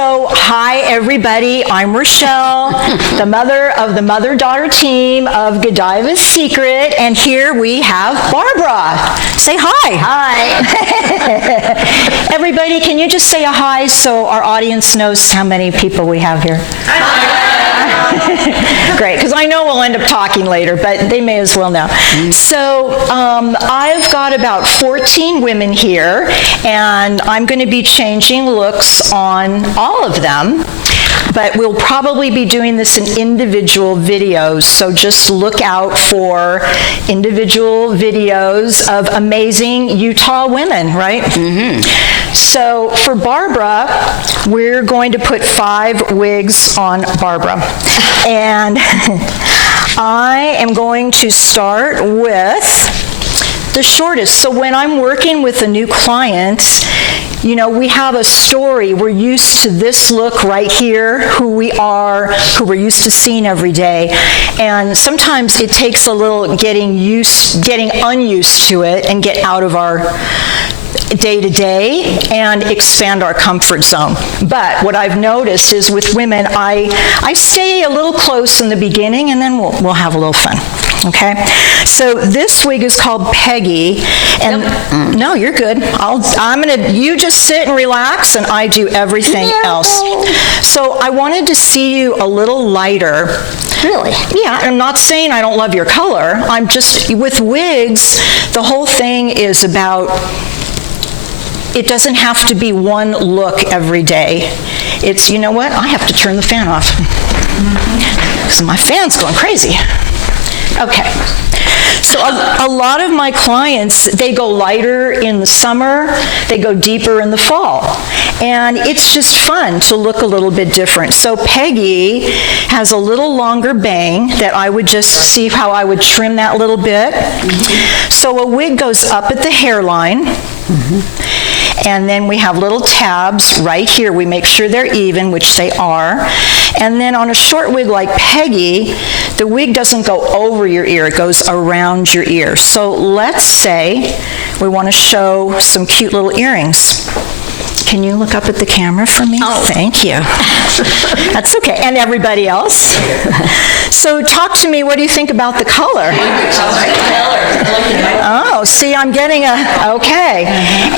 So, hi everybody, I'm Rochelle, the mother of the mother-daughter team of Godiva's Secret, and here we have Barbara. Say hi. Hi. Everybody, can you just say a hi so our audience knows how many people we have here? Hi. Great, because I know we'll end up talking later, but they may as well know. So I've got about 14 women here, and I'm going to be changing looks on all of them. But we'll probably be doing this in individual videos, so just look out for individual videos of amazing Utah women, right? Mm-hmm. So for Barbara, we're going to put 5 wigs on Barbara. And I am going to start with the shortest. So when I'm working with a new client, you know, we have a story. We're used to this look right here, who we are, who we're used to seeing every day. And sometimes it takes a little getting unused to it and get out of our day-to-day and expand our comfort zone. But what I've noticed is with women, I stay a little close in the beginning and then we'll have a little fun. Okay, so this wig is called Peggy, and no, you're good. You just sit and relax, and I do everything else. So I wanted to see you a little lighter. Really? Yeah, I'm not saying I don't love your color. I'm just, with wigs, the whole thing is about, it doesn't have to be one look every day. It's, you know what, I have to turn the fan off. So my fan's going crazy. Okay, so a lot of my clients, they go lighter in the summer, they go deeper in the fall, and it's just fun to look a little bit different. So Peggy has a little longer bang that I would just see how I would trim that little bit. Mm-hmm. So a wig goes up at the hairline. Mm-hmm. And then we have little tabs right here. We make sure they're even, which they are. And then on a short wig like Peggy, the wig doesn't go over your ear, it goes around your ear. So let's say we want to show some cute little earrings. Can you look up at the camera for me? Oh, thank you. That's okay. And everybody else? So talk to me, what do you think about the color? Oh, see, I'm getting okay.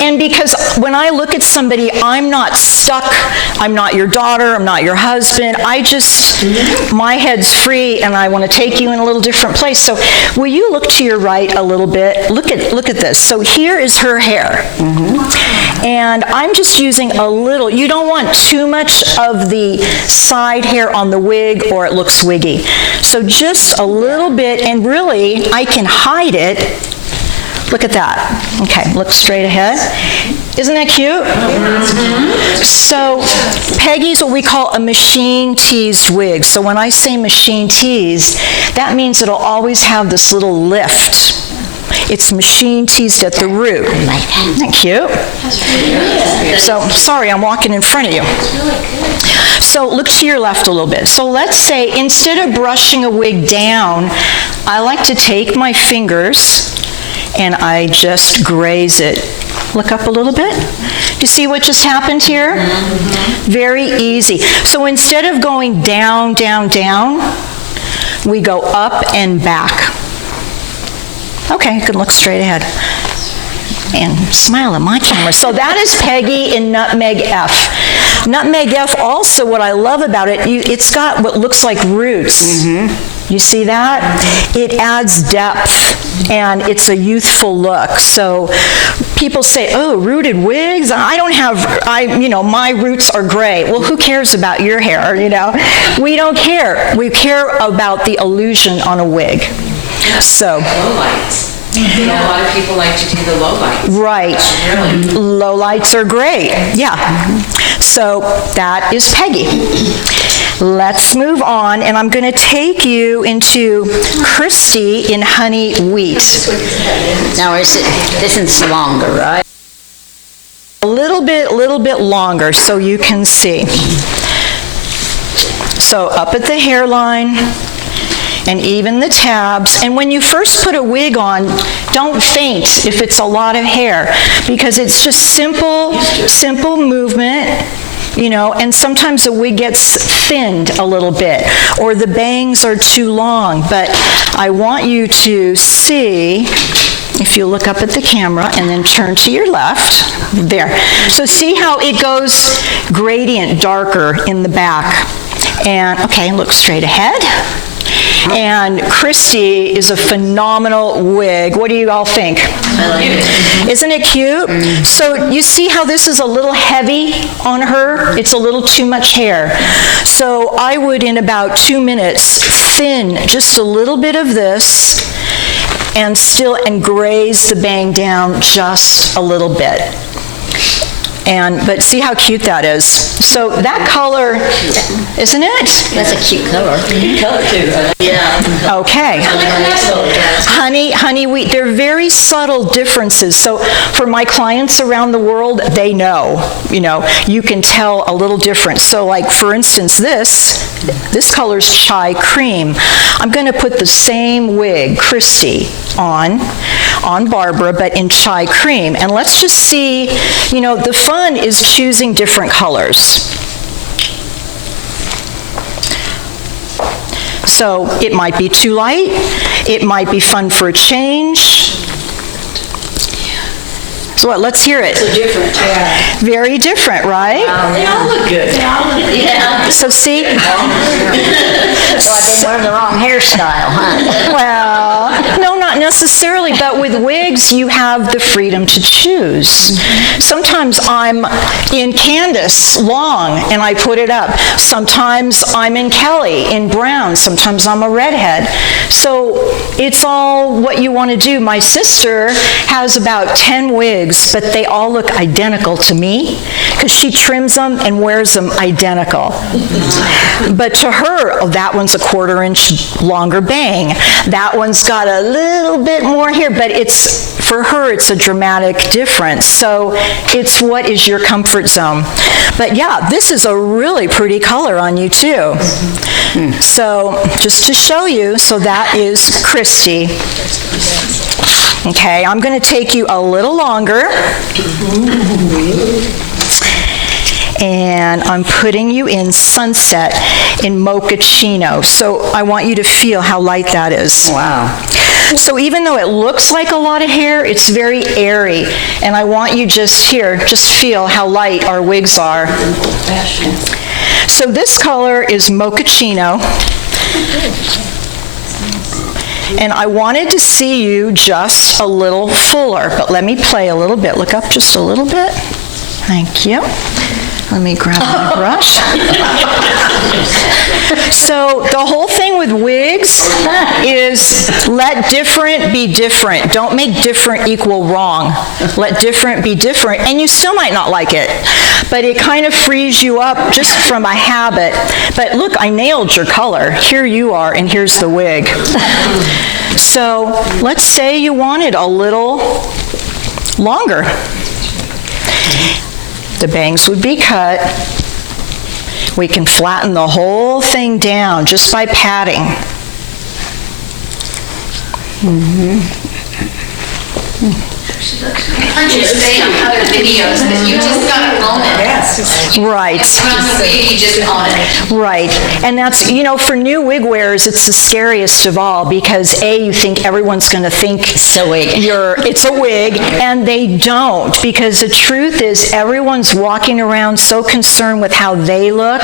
And because when I look at somebody, I'm not stuck. I'm not your daughter. I'm not your husband. My head's free, and I want to take you in a little different place. So will you look to your right a little bit? Look at this. So here is her hair. Mm-hmm. And I'm just using a little. You don't want too much of the side hair on the wig or it looks wiggy. So just a little bit, and really I can hide it. Look at that. Okay, look straight ahead. Isn't that cute? Mm-hmm. So Peggy's what we call a machine teased wig. So when I say machine teased, that means it'll always have this little lift. It's machine teased at the root. Isn't that cute? So, sorry, I'm walking in front of you. So look to your left a little bit. So let's say instead of brushing a wig down, I like to take my fingers and I just graze it. Look up a little bit. Do you see what just happened here? Mm-hmm. Very easy. So instead of going down, down, down, we go up and back. Okay, you can look straight ahead. And smile at my camera. So that is Peggy in Nutmeg-F. Nutmeg-F also, what I love about it, it's got what looks like roots. Mm-hmm. You see that? It adds depth, and it's a youthful look. So people say, oh, rooted wigs? My roots are gray. Well, who cares about your hair, We don't care. We care about the illusion on a wig. So, low lights. Mm-hmm. A lot of people like to do the low lights. Right. Really. Low lights are great. Yeah. Mm-hmm. So that is Peggy. Let's move on, and I'm going to take you into Cristi in Honey Wheat. Now, this is longer, right? A little bit longer, so you can see. So up at the hairline, and even the tabs. And when you first put a wig on, don't faint if it's a lot of hair, because it's just simple movement. you know, and sometimes a wig gets thinned a little bit, or the bangs are too long, but I want you to see, if you look up at the camera and then turn to your left, there. So see how it goes gradient darker in the back. And, okay, look straight ahead. And Cristi is a phenomenal wig. What do you all think? I like it. Isn't it cute? So you see how this is a little heavy on her? It's a little too much hair. So I would, in about 2 minutes, thin just a little bit of this and graze the bang down just a little bit. But see how cute that is. So that color, isn't it? That's a cute color. Cute color too. Yeah. Okay. Honey, they're very subtle differences. So for my clients around the world, they know, you can tell a little difference. So like, for instance, this color's chai cream. I'm going to put the same wig, Cristi, on Barbara, but in chai cream. And let's just see, the fun is choosing different colors. So it might be too light, it might be fun for a change. So what, let's hear it. So different. Yeah. Very different, right? They all look good. Yeah. So see? So I didn't wear the wrong hairstyle, huh? Well, no, not necessarily, but with wigs, you have the freedom to choose. Sometimes I'm in Candace, long, and I put it up. Sometimes I'm in Kelly, in brown. Sometimes I'm a redhead. So it's all what you want to do. My sister has about 10 wigs, but they all look identical to me because she trims them and wears them identical. But to her, oh, that one's a 1/4 inch longer bang. That one's got a little bit more here, but for her, it's a dramatic difference. So it's what is your comfort zone. But yeah, this is a really pretty color on you too. So just to show you, so that is Cristi. Okay, I'm going to take you a little longer. And I'm putting you in Sunset in Mochaccino. So I want you to feel how light that is. Wow. So even though it looks like a lot of hair, it's very airy. And I want you just feel how light our wigs are. So this color is Mochaccino. And I wanted to see you just a little fuller, but let me play a little bit. Look up just a little bit. Thank you. Let me grab my brush. So the whole thing with wigs is let different be different. Don't make different equal wrong. Let different be different, and you still might not like it, but it kind of frees you up just from a habit. But look, I nailed your color. Here you are, and here's the wig. So let's say you wanted a little longer. The bangs would be cut. We can flatten the whole thing down just by patting. I just say on other videos that you just gotta own it. Right. When on the wig, you just own it. Right. And that's, for new wig wearers, it's the scariest of all because you think everyone's going to think It's a wig. it's a wig, and they don't, because the truth is everyone's walking around so concerned with how they look.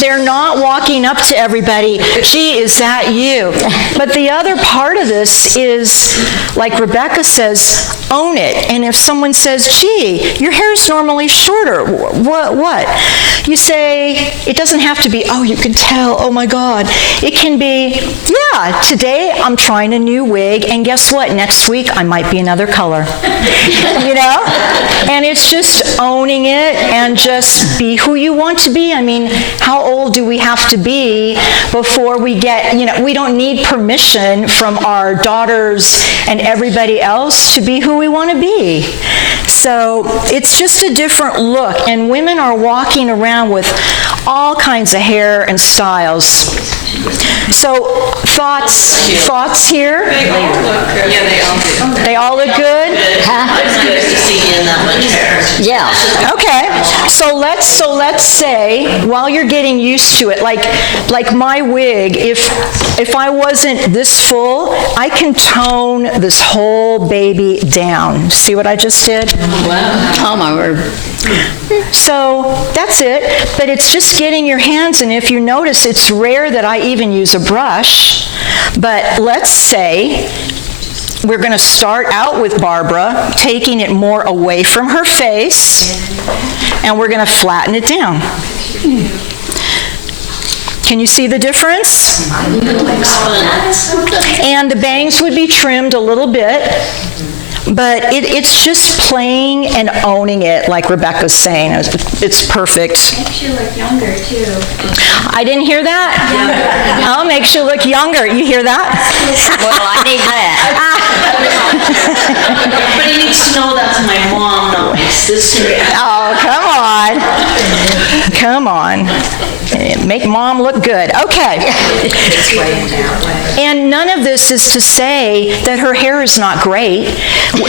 They're not walking up to everybody, gee, is that you? But the other part of this is, like Rebecca says, own it. And if someone says, gee, your hair is normally shorter, what? You say, it doesn't have to be, oh, you can tell, oh my God. It can be, yeah, today I'm trying a new wig, and guess what? Next week I might be another color. And it's just owning it and just be who you want to be. I mean, how old do we have to be before we get, we don't need permission from our daughters and everybody else to be who we want to be. So it's just a different look, and women are walking around with all kinds of hair and styles. So thoughts here? They all look good. Yeah, they all do. They all look good? It's good to see you in that much hair. Yeah. Okay, so let's say while you're getting used to it, like my wig, if I wasn't this full, I can tone this whole baby down. See what I just did? Wow. Oh, my word. So that's it, but it's just getting your hands, and if you notice, it's rare that I even use a brush, but let's say we're going to start out with Barbara, taking it more away from her face, and we're going to flatten it down. Can you see the difference? And the bangs would be trimmed a little bit, but it's just playing and owning it, like Rebecca's saying. It's perfect. Makes you look younger, too. I didn't hear that? Oh, makes you look younger. You hear that? Well, I need that. But he needs to know that's my mom, not my sister. Oh, come on. Make mom look good. Okay. And none of this is to say that her hair is not great.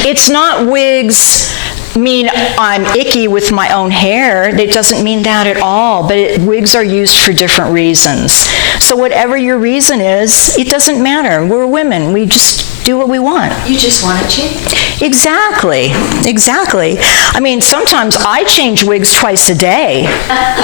It's not wigs mean I'm icky with my own hair. It doesn't mean that at all, but wigs are used for different reasons. So whatever your reason is, it doesn't matter. We're women. We just do what we want. You just want to change. Exactly. I mean, sometimes I change wigs twice a day.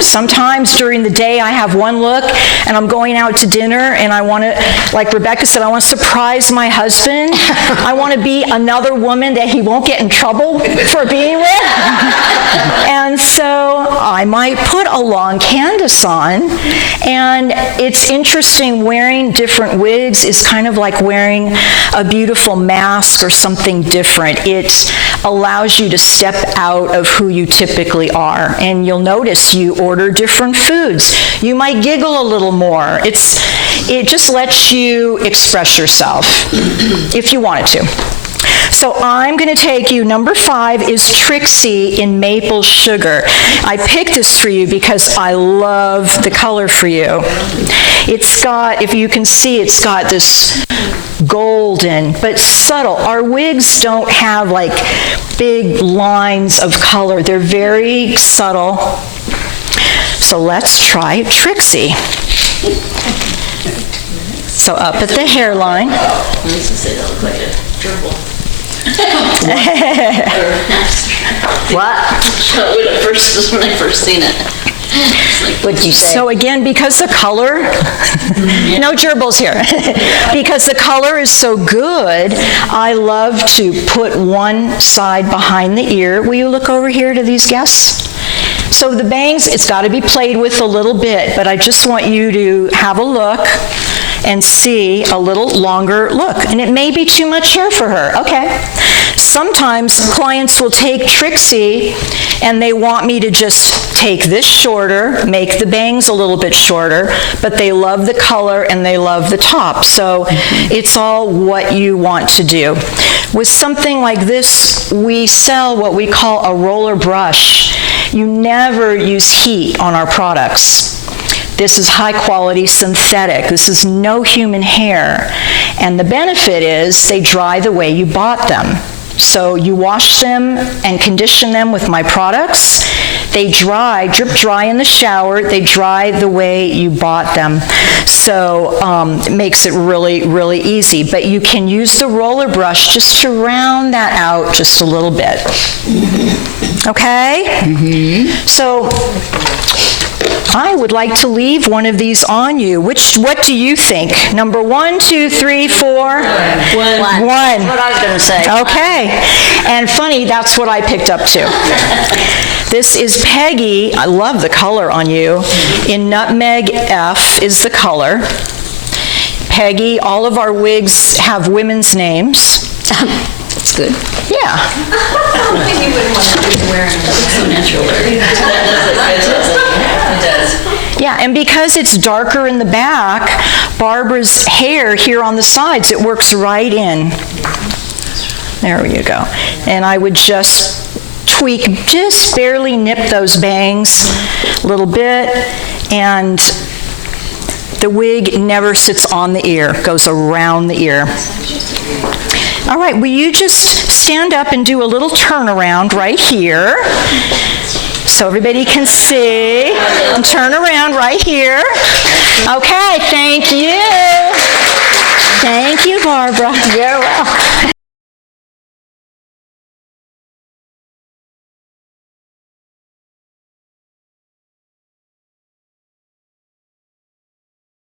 Sometimes during the day I have one look and I'm going out to dinner and I want to, like Rebecca said, I want to surprise my husband. I want to be another woman that he won't get in trouble for being with. And so I might put a long Candace on, and it's interesting, wearing different wigs is kind of like wearing a beautiful mask or something different. It allows you to step out of who you typically are, and you'll notice you order different foods. You might giggle a little more. It just lets you express yourself if you wanted to. So I'm going to take you, number 5 is Trixie in Maple Sugar. I picked this for you because I love the color for you. It's got, if you can see, it's got this golden, but subtle. Our wigs don't have like big lines of color. They're very subtle. So let's try Trixie. So up at the hairline. I used to say that looked like a gerbil. What? When I first seen it. What'd you say? So again, because the color, no gerbils here, because the color is so good, I love to put one side behind the ear. Will you look over here to these guests? So the bangs, it's got to be played with a little bit, but I just want you to have a look and see a little longer look. And it may be too much hair for her. Okay. Sometimes clients will take Trixie and they want me to just take this shorter, make the bangs a little bit shorter, but they love the color and they love the top. So it's all what you want to do. With something like this, we sell what we call a roller brush. You never use heat on our products. This is high quality synthetic. This is no human hair. And the benefit is they dry the way you bought them. So you wash them and condition them with my products. They dry, drip dry in the shower. They dry the way you bought them. So it makes it really, really easy. But you can use the roller brush just to round that out just a little bit. Okay? Mm-hmm. So I would like to leave one of these on you. What do you think? Number 1, 2, 3, 4? One. That's what I was going to say. Okay. And funny, that's what I picked up too. This is Peggy. I love the color on you. In Nutmeg-F is the color. Peggy, all of our wigs have women's names. That's good. Yeah. I don't think you would want to be wearing so natural. It does. Yeah, and because it's darker in the back, Barbara's hair here on the sides, it works right in. There you go. And I would just tweak, just barely nip those bangs a little bit, and The wig never sits on the ear, goes around the ear. All right, will you just stand up and do a little turnaround right here so everybody can see, and turn around right here. Okay, thank you. Thank you, Barbara. You're welcome.